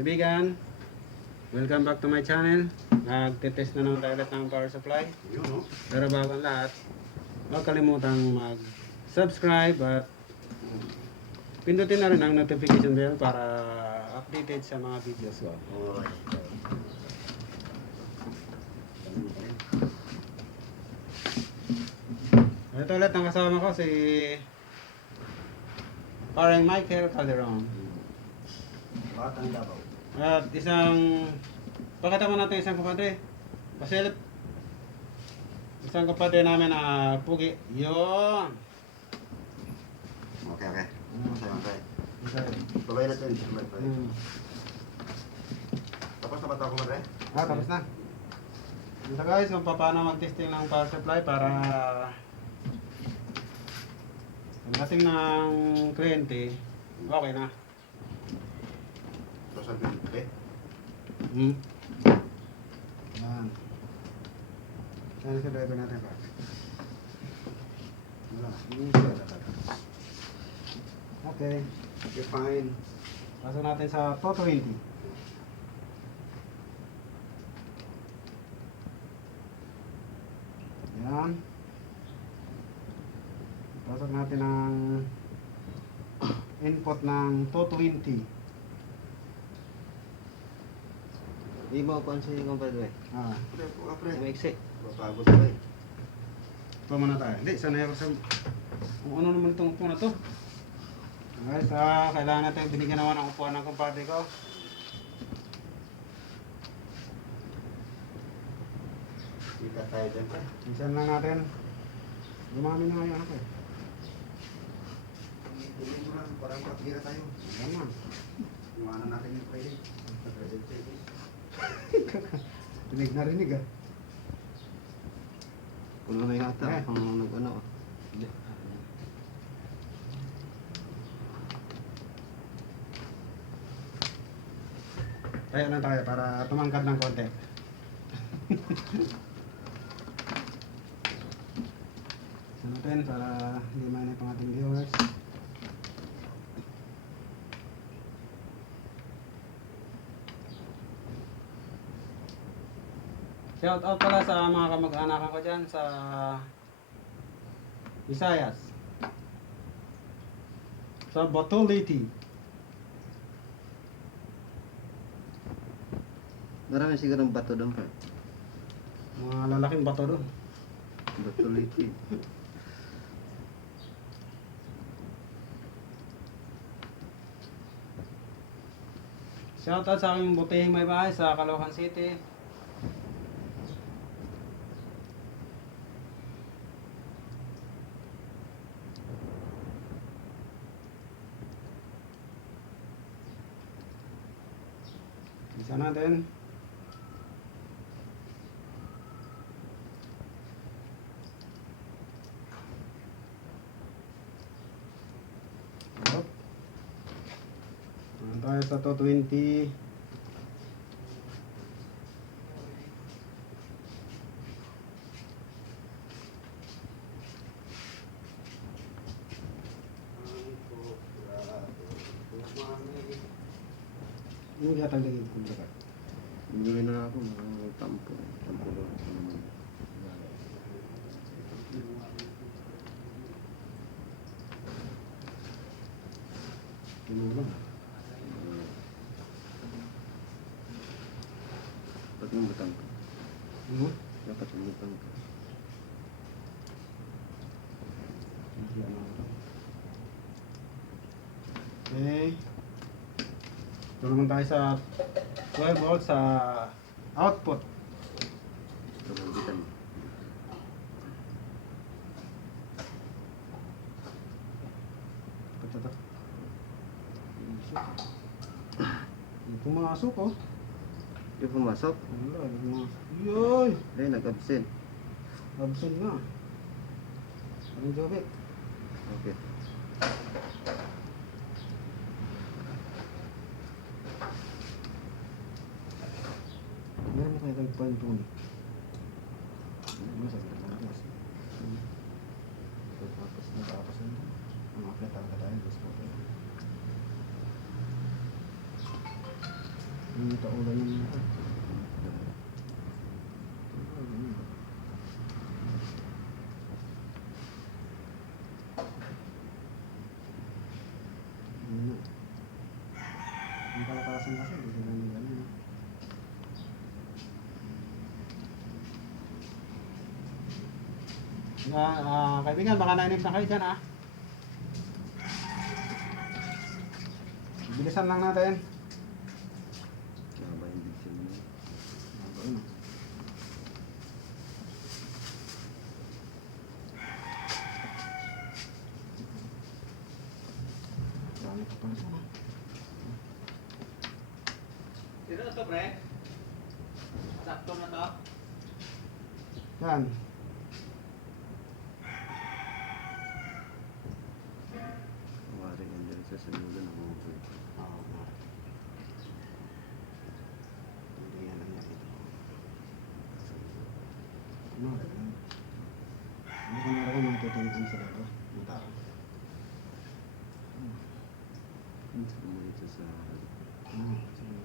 Kaibigan, welcome back to my channel. Nagtitest na naman tayo ulit ng power supply. Pero bago ang lahat, huwag kalimutang mag-subscribe at pindutin na rin ang notification bell para updated sa mga videos ko. Ito ulit ang kasama ko si Parang Michael Calderon. Batang Davao. At pakita mo natin isang kumpadre. Pasilip. Isang kumpadre namin na pugi. Yun. Okay. Masaya. Okay. Babay natin. Tapos na ba ito ako, Madre? Tapos na. Ito guys, kung paano mag-testing ng power supply para pagdating ng kliyente, okay na. Ito sa binte. Yan. Saan sa driver natin pa? Wala. Okay. Okay, fine. Pasok natin sa Toto 20. Yan. Pasok natin ang input ng Toto 20. Di mo kung saan yung compadre. Pre. Maiksi. Papagod pa eh. Ito muna tayo. Hindi, sanay ako sa... Kung ano naman itong upo na to. Guys, kailangan natin binigyan naman ang upuan ng kumpadre ko. Kita tayo dyan, pre. Isan lang natin. Dumami na ngayon ako eh. Tuloy mo lang, parang patira tayo. Yan na. Iwanan natin yung pre. Present service. Rinig na rinig ah. Puno na yata ang nag-ano. Tayo na tayo para tumangkad ng konti. Isa natin para hindi mainip ang ating viewers. Shout out pala sa mga kamag-anakan ko dyan sa Visayas. Sa Batoliti. Marami siguro ng bato doon pa. Mga lalaking bato doon. Bato liti. Shout out sa aking butihing may bahay sa Caloocan City. Isa natin. Hop. Naman tayo sa to 20. Ano gatang lagi ko ba? Bumili na ako ng tampo. Tampo doon. Tinulong. Dapat yung butang ko. Dapat yung butang ko. Okay. Ito naman tayo sa 12 volts sa output. Ito ang bitan. Ito. Hindi pumasok oh. Yung pumasok. Wala, hindi pumasok. Yoy! Ay, nag-absent. Absent nga. Anong jobe? Okay. Meron mo tayo tagpantuni. Masakit na tapos. Tapos na tapos na. Ang akit talaga tayo. Gusto ko tayo. Yung taulan yung ito. Ang kalakasan kasi, hindi sila nila ano. Kaibigan, baka nainig na kayo dyan ah. Bilisan lang natin. Kaya ba yung video mo? Dami pa pala sana. Sino na to, pre? Sakto na to? Yan. Wari yan dyan sa saludan ako. Hindi yan ang yakit. Ano rin? Ano ka na rin matutunan sila ko? Ang tao. Umulit sa Sige.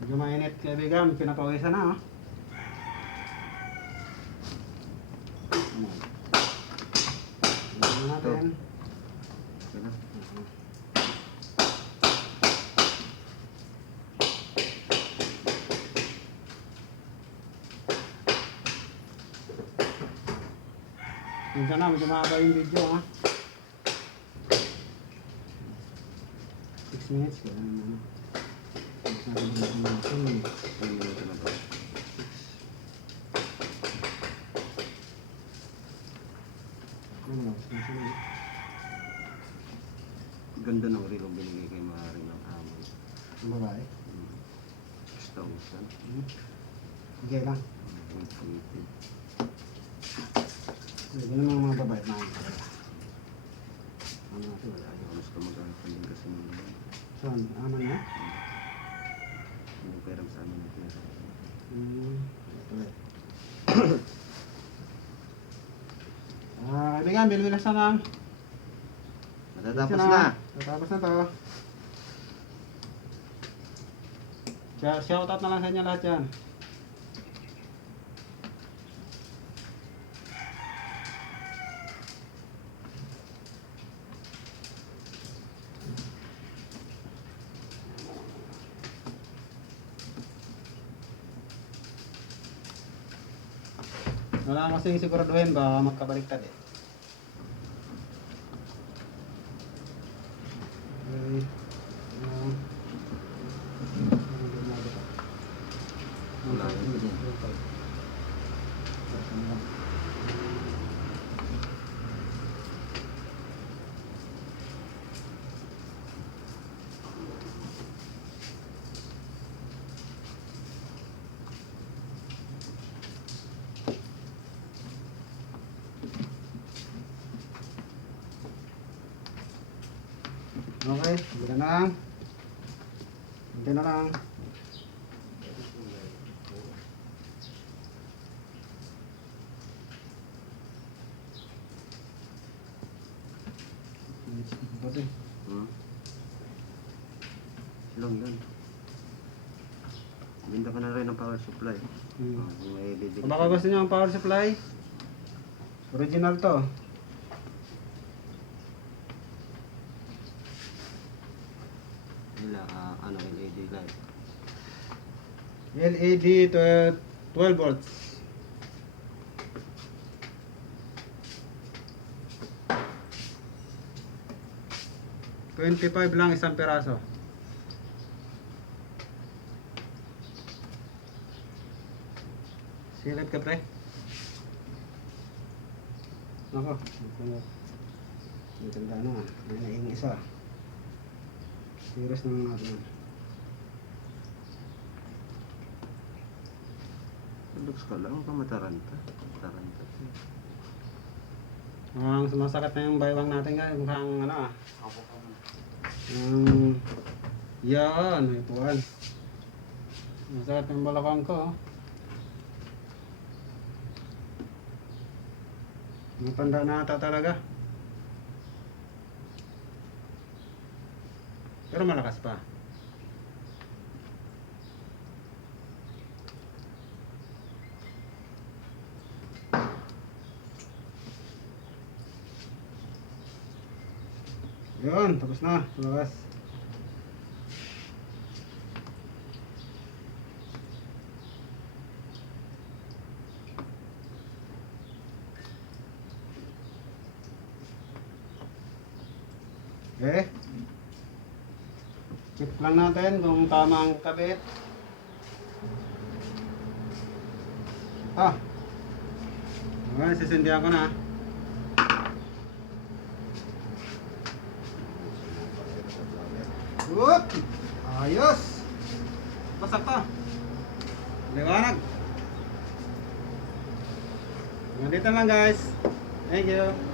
Medyo mainit kaibigan, pinapawisan na oh. Ano natin? Okay na. Minsan na, medyo mahaba yung video ha. 6 minutes kaya ano. Natin yung mga 10 minutes. 10 minuto na ba? Ano lang, sunod. Ganda ng relo binigay kay Mari ng amon. Ang babae. 6,000. Sige lang. 120. Hindi naman mga babae na ako. Ano natin wala. Halos ka mag-anak din kasi nung Saan? Ano na? yung perang sa amin natin. Ito eh. Kaibigan, bilbilas na lang. Matatapos na. Matatapos na to. Shoutout na lang sa inyo lahat yan. Wala kasing siguraduhin ba magkabaliktad eh. Okay. Wala yun. Okay, hindi na lang. Hindi na lang. Ito eh. Silong yun. Binda ka na rin ng power supply. May bibili. Kung baka gusto nyo ang power supply, original to. Nila, ano, LED light. LED to 12 volts. $25 lang isang piraso. Silip ka pre. Ako. Ang ganda na. May naing isa. Serious naman natin. Looks ka lang, mataranta. Mataranta. Ang sumasakat na yung baywang natin guys. Mukhang ano ah. Yan. May puwan. Masakit yung balakang ko. Matanda na ata talaga. Pero malakas pa. Yun, tapos na. Lumabas. Okay. Check lang natin kung tama ang kabit. Okay, sisindihan ko na. Whoop! Ayos! Basak pa. Liwanag. Nandito lang guys. Thank you.